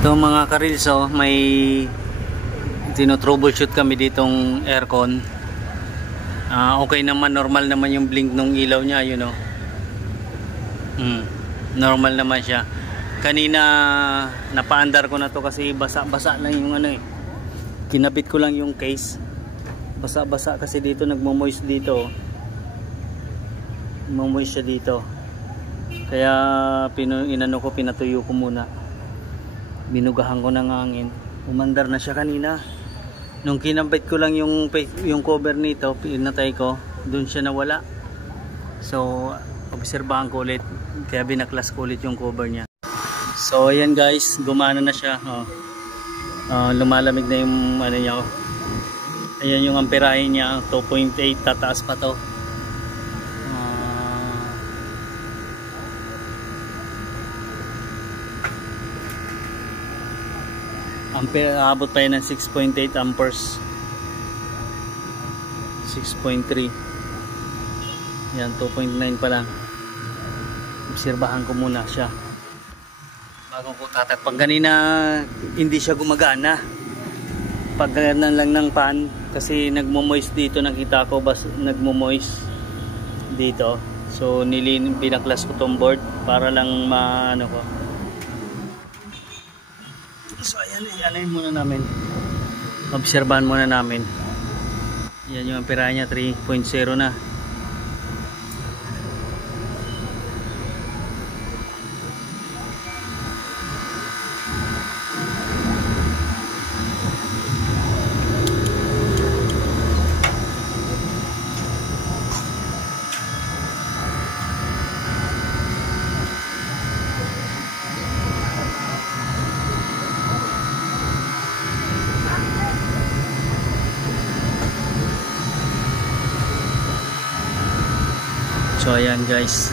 Ito mga karilso, may tino-troubleshoot kami ditong aircon. Okay naman, normal naman yung blink ng ilaw niya, you know. Normal naman siya. Kanina napaandar ko na to kasi basa-basa lang yung ano eh. Kinabit ko lang yung case. Basa-basa kasi dito, nagmo-moist dito. Nagmo-moist siya dito. Kaya pinatuyo ko muna. Binugahan ko ng hangin. Umandar na siya kanina. Nung kinabit ko lang yung cover nito, pinatay ko, doon siya nawala. So, obserbahan ko ulit. Kaya binaklas ko ulit yung cover niya. So, ayan guys, gumana na siya. Lumalamig na yung ano niya. Ayan yung amperahe niya, 2.8, tataas pa to. Ampere, abot pa yan ng 6.8 amperes. 6.3. Yan, 2.9 pa lang. Obserbahan ko muna siya bago ko tatakpan. Kanina hindi siya gumagana. Pagganan lang ng pan kasi nagmo-moist dito, nakita ko nagmo-moist dito. So pinaklas ko tong board para lang maano ko. So ayan muna namin. Obserbahan muna namin. Yan yung amperahe niya, 3.0 na. So ayan guys.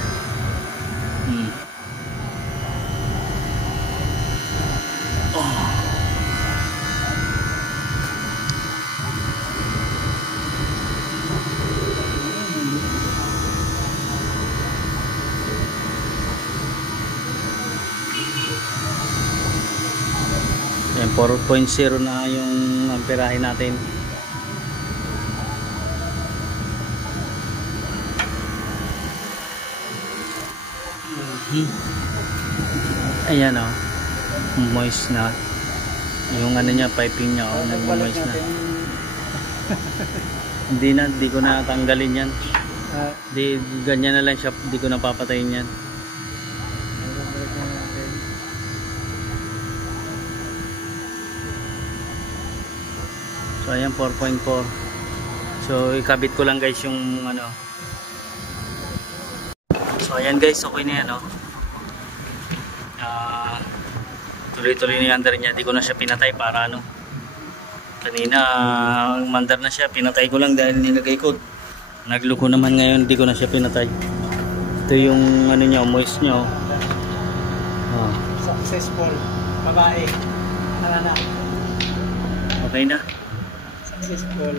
Ayan, 4.0 na yung amperahe natin. Ayan o, moist na yung ano niya, piping niya o, nag-moist na. Hindi ko na tanggalin yan. Ganyan na lang siya, hindi ko na papatayin yan. So ayan, 4.4. So ikabit ko lang guys yung ano. So ayan guys, okay na yan, no? Tuloy-tuloy na yung under niya. Di ko na siya pinatay para ano. Kanina mandar na siya, pinatay ko lang dahil nilagay ko. Nagluko naman ngayon, di ko na siya pinatay. Ito yung ano niya, moist niya. Successful. Babae. Ano na? Okay na. Successful.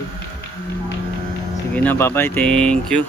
Sige na, bye bye, thank you.